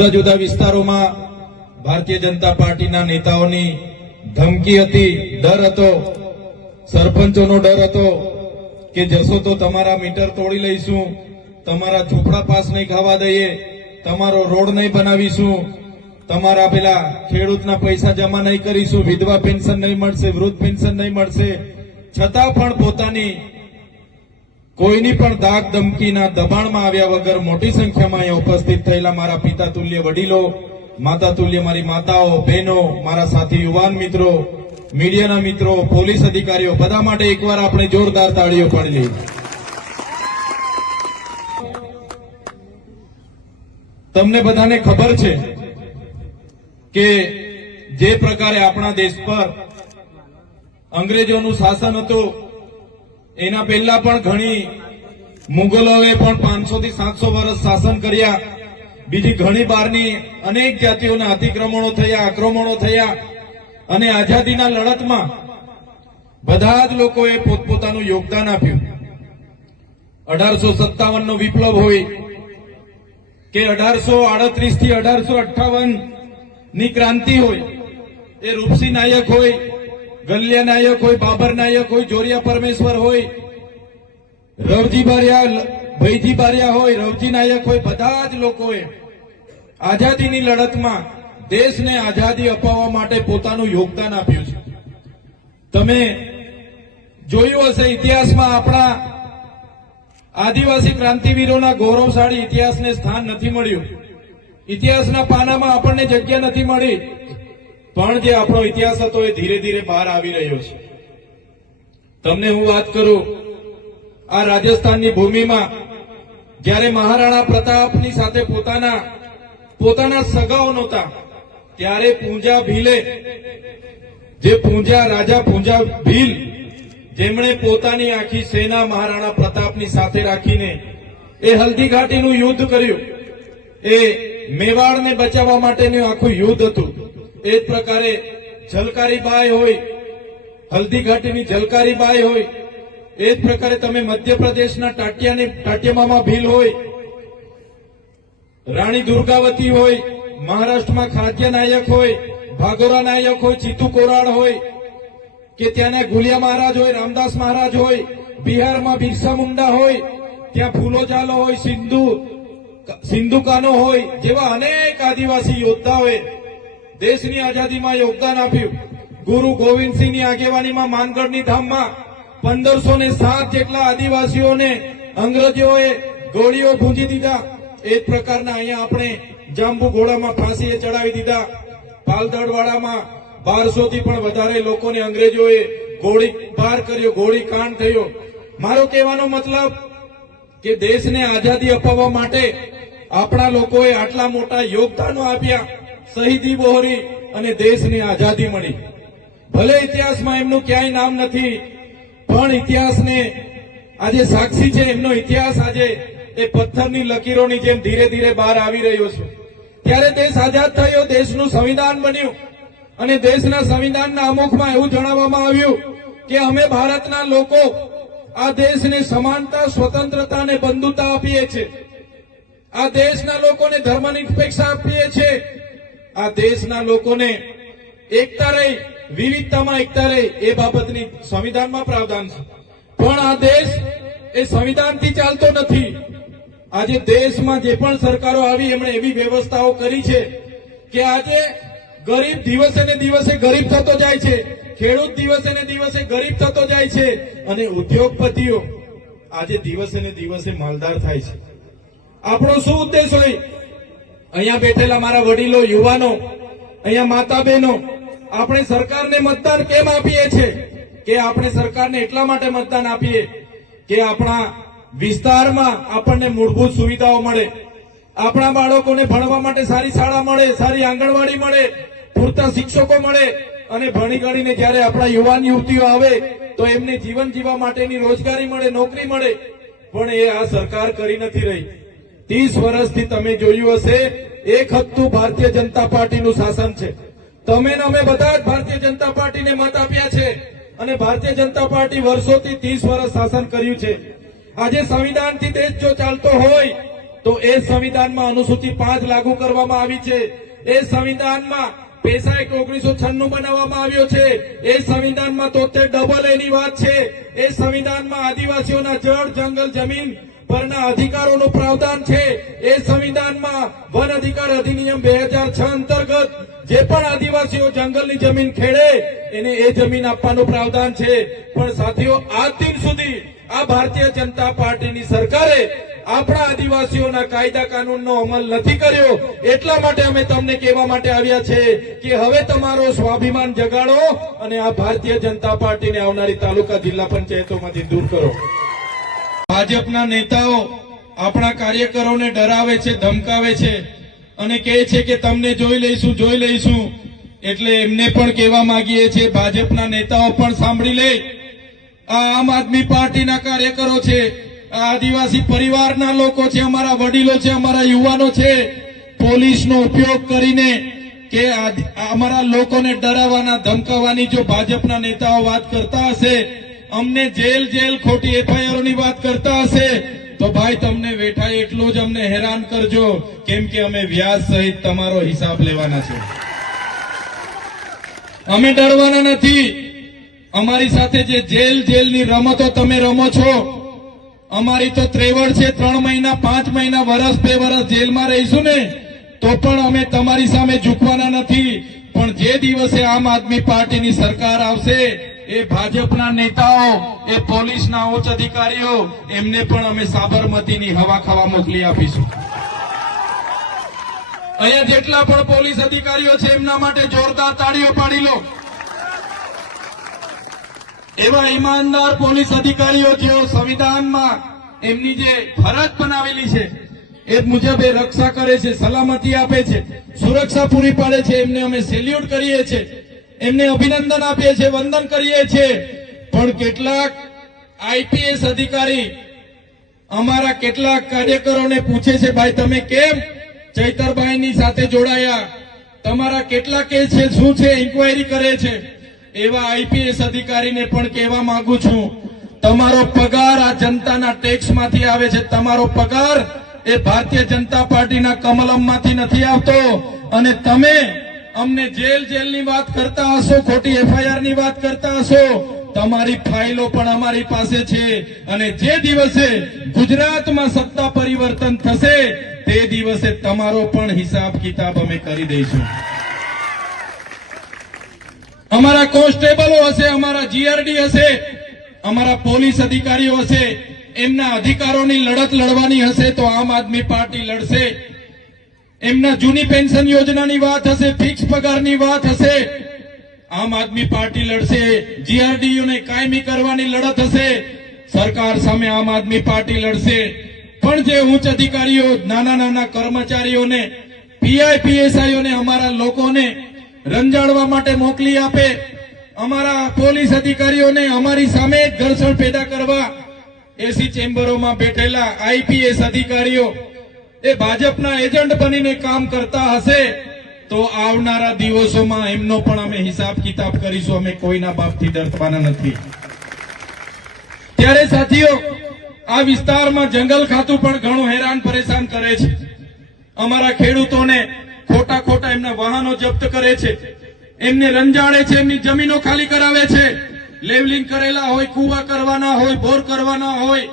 જુદા જુદા વિસ્તારોમાં ભારતીય જનતા પાર્ટીના નેતાઓની ધમકી હતી ડર હતો સરપંચોનો ડર હતો કે જશો તો તમારા મીટર તોડી લઈશું તમારા ઝૂંપડા પાસ નહીં ખાવા દઈએ તમારો રોડ નહીં બનાવીશું તમારા પેલા ખેડૂતના પૈસા જમા નહીં કરીશું વિધવા પેન્શન નહીં મળશે વૃદ્ધ પેન્શન નહીં મળશે છતાં પણ પોતાની કોઈની પણ દાગ ધમકીના દબાણમાં આવ્યા વગર મોટી સંખ્યામાં અહીંયા ઉપસ્થિત થયેલા મારા પિતા તુલ્ય વડીલો માતા તુલ્ય મારી માતાઓ બહેનો મારા સાથી યુવાન મિત્રો મીડિયાના મિત્રો પોલીસ અધિકારીઓ બધા માટે એકવાર આપણે જોરદાર તાળીઓ પાડી તમને બધાને ખબર છે કે જે પ્રકારે આપણા દેશ પર અંગ્રેજોનું શાસન હતું એના પહેલા પણ ઘણી મુગલોએ પણ પાંચસો થી સાતસો વર્ષ શાસન કર્યા બીજી ઘણી બહારની અનેક જાતિઓના અતિક્રમણો થયા આક્રમણો થયા અને આઝાદીના લડતમાં બધા જ લોકોએ પોતપોતાનું યોગદાન આપ્યું અઢારસો સત્તાવનનો વિપ્લવ હોય કે અઢારસો આડત્રીસ થી અઢારસો અઠાવન ની ક્રાંતિ હોય એ રૂપસી નાયક હોય ગલ્યા નાયક હોય બાબર નાયક હોય જોરિયા પરમેશ્વર હોય રવજી બારિયા ભૈજી બારિયા હોય રવજી નાયક હોય બધા જ લોકોએ આઝાદીની લડતમાં દેશને આઝાદી અપાવવા માટે પોતાનું યોગદાન આપ્યું છે તમે જોયું હશે ઇતિહાસમાં આપણા આદિવાસી ક્રાંતિવીરોના ગૌરવશાળી ઇતિહાસને સ્થાન નથી મળ્યું ઇતિહાસના પાનામાં આપણને જગ્યા નથી મળી પણ જે આપણો ઇતિહાસ હતો એ ધીરે ધીરે બહાર આવી રહ્યો છે તમને હું વાત કરું આ રાજસ્થાનની ભૂમિમાં જ્યારે મહારાણા પ્રતાપની સાથે પોતાના પોતાના સગાઓ નહોતા ત્યારે પૂંજા ભીલે જે પૂંજા રાજા પૂંજા ભીલ જેમણે પોતાની આખી સેના મહારાણા પ્રતાપની સાથે રાખીને એ હલ્દી ઘાટીનું યુદ્ધ કર્યું એ મેવાડને બચાવવા માટેનું આખું યુદ્ધ હતું એ જ પ્રકારે જલકારી બાય હોય હલ્દી ઘાટીની જલકારી બાય હોય એ જ પ્રકારે તમે મધ્યપ્રદેશના ટાટિયાની ટાટિયામામાં ભીલ હોય રાણી દુર્ગાવતી હોય મહારાષ્ટ્રમાં ખાદ્ય નાયક હોય ભાગોરા નાયક હોય ચીતુ કોરાડ હોય કે ત્યાંના ગુલિયા મહારાજ હોય રામદાસ મહારાજ હોય બિહારમાં બિરસા મુંડા હોય ત્યાં ફૂલો ઝાલો હોય સિંધુ સિંધુકાનો હોય જેવા અનેક આદિવાસી યોદ્ધાઓએ દેશની આઝાદીમાં યોગદાન આપ્યું ગુરુ ગોવિંદસિંહની આગેવાનીમાં માનગઢની ધામમાં પંદરસો સાત જેટલા આદિવાસીઓને અંગ્રેજોએ ગોળીઓ ભૂંજી દીધા એ પ્રકારના અહીંયા આપણે જાંબુ ઘોડામાં ફાંસીએ ચડાવી દીધા પાલદળવાડામાં બારસો થી પણ વધારે લોકોને અંગ્રેજોએ ગોળી પાર કર્યો ગોળી કાંડ થયો મારો કહેવાનો મતલબ કે દેશને આઝાદી અપાવવા માટે આપણા લોકોએ આટલા મોટા યોગદાનો આપ્યા શહીદી બહોરી અને દેશની આઝાદી મળી ભલે ઇતિહાસમાં એમનું ક્યાંય નામ નથી પણ ઇતિહાસને આજે સાક્ષી છે એમનો ઇતિહાસ આજે એ પથ્થરની લકીરોની જેમ ધીરે ધીરે બહાર આવી રહ્યો છે ત્યારે દેશ આઝાદ થયો દેશનું સંવિધાન બન્યું અને દેશના સંવિધાનના અમુખમાં એવું જણાવવામાં આવ્યું કે અમે ભારતના લોકો આ દેશને સમાનતા સ્વતંત્રતા અને બંધુતા આપીએ છીએ આ દેશના લોકોને ધર્મનિરપેક્ષ આપીએ છીએ આ દેશના લોકોને એકતા રહી વિવિધતામાં એકતા રહી એ બાબતની સંવિધાનમાં પ્રાવધાન છે પણ આ દેશ એ સંવિધાનથી ચાલતો નથી આજે દેશમાં જે પણ સરકારો આવી એમણે એવી વ્યવસ્થાઓ કરી છે કે આજે ગરીબ દિવસે ને દિવસે ગરીબ થતો જાય છે ખેડૂત દિવસે ને દિવસે ગરીબ થતો જાય છે અને ઉદ્યોગપતિઓ આજે દિવસે ને દિવસે માલદાર થાય છે આપણો શું ઉદ્દેશ હોય અહીંયા બેઠેલા મારા વડીલો યુવાનો અહીંયા માતા બહેનો આપણે સરકારને મતદાન કેમ આપીએ છીએ કે આપણે સરકારને એટલા માટે મતદાન આપીએ કે આપણા વિસ્તારમાં આપણને મૂળભૂત સુવિધાઓ મળે આપણા બાળકોને ભણવા માટે સારી શાળા મળે સારી આંગણવાડી મળે પૂરતા શિક્ષકો મળે અને ભણી ગણીને જયારે આપણા યુવાન યુવતીઓ આવે તો એમને જીવન જીવવા માટેની રોજગારી મળે નોકરી મળે પણ એ આ સરકાર કરી નથી રહી ત્રીસ વર્ષથી તમે જોયું હશે એક હતું ભારતીય જનતા પાર્ટીનું શાસન છે તમે અમે બધા જ ભારતીય જનતા પાર્ટીને મત આપ્યા છે અને ભારતીય જનતા પાર્ટી વર્ષોથી ત્રીસ વર્ષ શાસન કર્યું છે આજે સંવિધાનથી દેશ જો ચાલતો હોય તો એ સંવિધાનમાં અનુસૂચિત પાંચ લાગુ કરવામાં આવી છે એ સંવિધાનમાં પેસા એક ઓગણીસો છન્નું બનાવવામાં આવ્યો છે એ સંવિધાનમાં તોતેર ડબલ એની વાત છે એ સંવિધાનમાં આદિવાસીઓના જળ જંગલ જમીન પરના અધિકારોનું પ્રાવધાન છે એ સંવિધાનમાં વન અધિકાર અધિનિયમ બે અંતર્ગત જે પણ આદિવાસીઓ જંગલની જમીન ખેડે એને એ જમીન આપવાનું પ્રાવધાન છે પણ સાથીઓ આજ દિન સુધી આ ભારતીય જનતા પાર્ટીની સરકારે આપણા આદિવાસીઓના કાયદા કાનૂન નો અમલ નથી કર્યો એટલા માટે અમે તમને કહેવા માટે આવ્યા છે કે હવે તમારો સ્વાભિમાન જગાડો અને આ ભારતીય જનતા પાર્ટીને આવનારી તાલુકા જિલ્લા પંચાયતોમાંથી દૂર કરો ભાજપના નેતાઓ આપણા કાર્યકરોને ડરાવે છે ધમકાવે છે અને કહે છે કે તમને જોઈ લઈશું જોઈ લઈશું એટલે એમને પણ કહેવા માંગીએ છીએ ભાજપના નેતાઓ પણ સાંભળી લે આ આમ આદમી પાર્ટીના કાર્યકરો છે આ આદિવાસી પરિવારના લોકો છે અમારા વડીલો છે અમારા યુવાનો છે પોલીસનો ઉપયોગ કરીને કે અમારા લોકોને ડરાવવાના ધમકાવવાની જો ભાજપના નેતાઓ વાત કરતા હશે અમને જેલ જેલ ખોટી એફઆઈઆરોની વાત કરતા હશે તો ભાઈ તમને વેઠાય એટલો જ અમને હેરાન કરજો કેમ કે અમે વ્યાજ સહિત તમારો હિસાબ લેવાના છે અમે ડરવાના નથી અમારી સાથે જે જેલ જેલની રમતો તમે રમો છો અમારી તો ત્રેવડ છે ત્રણ મહિના પાંચ મહિના વરસ બે વરસ જેલમાં રહીશું ને તો પણ અમે તમારી સામે ઝૂકવાના નથી પણ જે દિવસે આમ આદમી પાર્ટીની સરકાર આવશે એ ભાજપના નેતાઓ એ પોલીસના ઉચ્ચ અધિકારીઓ એમને પણ અમે સાબરમતીની હવા ખાવા મોકલી આપીશું અહીંયા જેટલા પણ પોલીસ અધિકારીઓ છે એમના માટે જોરદાર તાળીઓ પાડી લો એવા ઈમાનદાર પોલીસ અધિકારીઓ જેઓ સંવિધાનમાં એમની જે ફરજ બનાવેલી છે એ મુજબ એ રક્ષા કરે છે સલામતી આપે છે સુરક્ષા પૂરી પાડે છે એમને અમે સેલ્યુટ કરીએ છીએ એમને અભિનંદન આપીએ છીએ વંદન કરીએ છીએ પણ કેટલાક આઈપીએસ અધિકારી અમારા કેટલાક કાર્યકરોને પૂછે છે ભાઈ તમે કેમ ચૈતરભાઈની સાથે જોડાયા તમારા કેટલા કેસ છે શું છે ઇન્કવાયરી કરે છે એવા આઈપીએસ અધિકારીને પણ કહેવા માંગુ છું તમારો પગાર આ જનતાના ટેક્સમાંથી આવે છે તમારો પગાર એ ભારતીય જનતા પાર્ટીના કમલમમાંથી નથી આવતો અને તમે અમને જેલ જેલની વાત કરતા હશો ખોટી એફઆઈઆર ની વાત કરતા હશો તમારી ફાઇલો પણ અમારી પાસે છે અને જે દિવસે ગુજરાતમાં સત્તા પરિવર્તન થશે તે દિવસે તમારો પણ હિસાબ કિતાબ અમે કરી દઈશું અમારા કોન્સ્ટેબલો હશે અમારા જીઆરડી હશે અમારા પોલીસ અધિકારીઓ હશે એમના અધિકારોની લડત લડવાની હશે તો આમ આદમી પાર્ટી લડશે એમના જૂની પેન્શન યોજનાની વાત હશે ફિક્સ પગારની વાત હશે આમ આદમી પાર્ટી લડશે જીઆરડીયુને કાયમી કરવાની લડત હશે સરકાર સામે આમ આદમી પાર્ટી લડશે પણ જે ઉચ્ચ અધિકારીઓ નાના નાના કર્મચારીઓને પીઆઈપીએસઆઈઓને અમારા લોકોને રંજાડવા માટે મોકલી આપે અમારા પોલીસ અધિકારીઓને અમારી સામે ઘર્ષણ પેદા કરવા એસી ચેમ્બરોમાં બેઠેલા આઈપીએસ અધિકારીઓ એ ભાજપના એજન્ટ બનીને કામ કરતા હશે તો આવનારા દિવસોમાં એમનો પણ અમે હિસાબ કિતાબ કરીશું અમે કોઈના બાપથી ડરવાના નથી ત્યારે સાથીઓ આ વિસ્તારમાં જંગલ ખાતું પણ ઘણું હેરાન પરેશાન કરે છે અમારા ખેડૂતોને ખોટા ખોટા એમના વાહનો જપ્ત કરે છે એમને રંજાડે છે એમની જમીનો ખાલી કરાવે છે લેવલિંગ કરેલા હોય કુવા કરવાના હોય બોર કરવાના હોય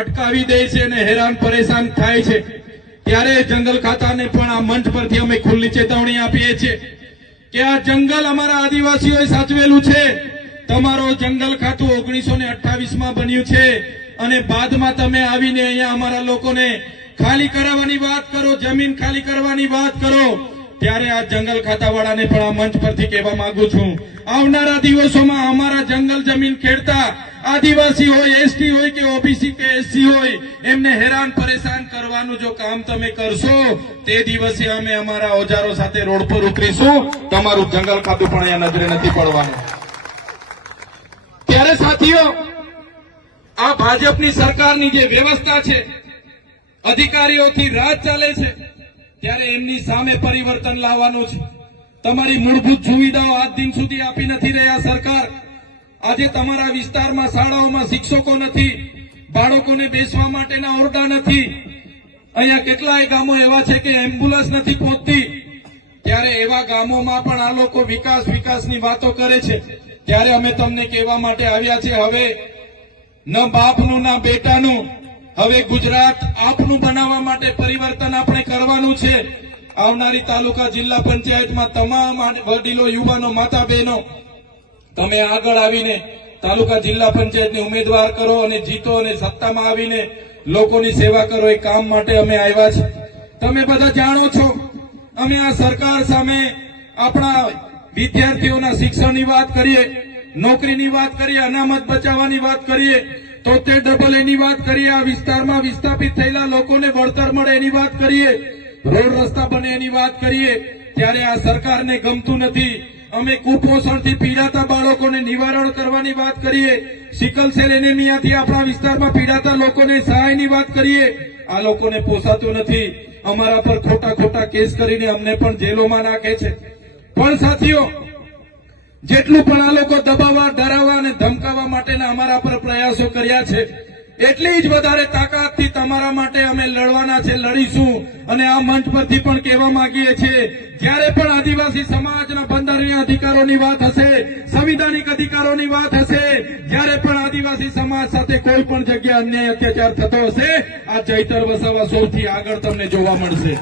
અટકાવી દે છે અને હેરાન પરેશાન થાય છે ત્યારે જંગલ ખાતાને પણ આ મંચ પરથી અમે ખુલ્લી ચેતવણી આપીએ છીએ કે આ જંગલ અમારા આદિવાસીઓએ સાચવેલું છે તમારો જંગલ ખાતું ઓગણીસો ને અઠાવીસમાં બન્યું છે અને બાદમાં તમે આવીને અહીંયા અમારા લોકોને ખાલી કરાવવાની વાત કરો જમીન ખાલી કરવાની વાત કરો ત્યારે આ જંગલ ખાતાવાળાને પણ આ મંચ પરથી કહેવા માંગુ છું આવનારા દિવસોમાં અમારા જંગલ જમીન ખેડતા આદિવાસી હોય એસટી હોય કે ઓબીસી કે એસસી હોય એમને હેરાન પરેશાન કરવાનું જો કામ તમે કરશો તે દિવસે અમે અમારા ઓજારો સાથે રોડ પર ઉતરીશું તમારું જંગલ ખાતું પણ અહીંયા નજરે નથી પડવાનું ત્યારે સાથીઓ આ ભાજપની સરકારની જે વ્યવસ્થા છે અધિકારીઓથી રાજ ચાલે છે ત્યારે એમની સામે પરિવર્તન લાવવાનું છે તમારી મૂળભૂત સુવિધાઓ આજ દિન સુધી આપી નથી રહ્યા સરકાર આજે તમારા વિસ્તારમાં શાળાઓમાં શિક્ષકો નથી બાળકોને બેસવા માટેના ઓરડા નથી અહીંયા કેટલાય ગામો એવા છે કે એમ્બ્યુલન્સ નથી પહોંચતી ત્યારે એવા ગામોમાં પણ આ લોકો વિકાસ વિકાસની વાતો કરે છે ત્યારે અમે તમને કહેવા માટે આવ્યા છે હવે ન બાપનું ના બેટાનું હવે ગુજરાત આપનું બનાવવા માટે પરિવર્તન આપણે કરવાનું છે આવનારી તાલુકા જિલ્લા પંચાયતમાં તમામ વડીલો યુવાનો માતા બહેનો તમે આગળ આવીને તાલુકા જિલ્લા પંચાયતને ઉમેદવાર કરો અને જીતો અને સત્તામાં આવીને લોકોની સેવા કરો એ કામ માટે અમે આવ્યા છે તમે બધા જાણો છો અમે આ સરકાર સામે આપણા વિદ્યાર્થીઓના શિક્ષણની વાત કરીએ નોકરીની વાત કરીએ અનામત બચાવવાની વાત કરીએ તો ડબલ એની વાત કરીએ આ વિસ્તારમાં વિસ્થાપિત થયેલા લોકોને વળતર મળે એની વાત કરીએ રોડ રસ્તા બને એની વાત કરીએ ત્યારે આ સરકારને ગમતું નથી અમે કુપોષણથી પીડાતા બાળકોને નિવારણ કરવાની વાત કરીએ સિકલ સેલ એનેમિયાથી આપણા વિસ્તારમાં પીડાતા લોકોને સહાયની વાત કરીએ આ લોકોને પોસાતું નથી અમારા પર ખોટા ખોટા કેસ કરીને અમને પણ જેલોમાં નાખે છે પણ સાથીઓ જેટલું પણ આ લોકો દબાવવા ડરાવવા અને ધમકાવવા માટેના અમારા પર પ્રયાસો કર્યા છે એટલી જ વધારે તાકાતથી તમારા માટે અમે લડવાના છે લડીશું અને આ મંચ પરથી પણ કહેવા માંગીએ છીએ જ્યારે પણ આદિવાસી સમાજના બંધારણીય અધિકારોની વાત હશે સંવિધાનિક અધિકારોની વાત હશે જ્યારે પણ આદિવાસી સમાજ સાથે કોઈ પણ જગ્યા અન્યાય અત્યાચાર થતો હશે આ ચૈતર વસાવા સૌથી આગળ તમને જોવા મળશે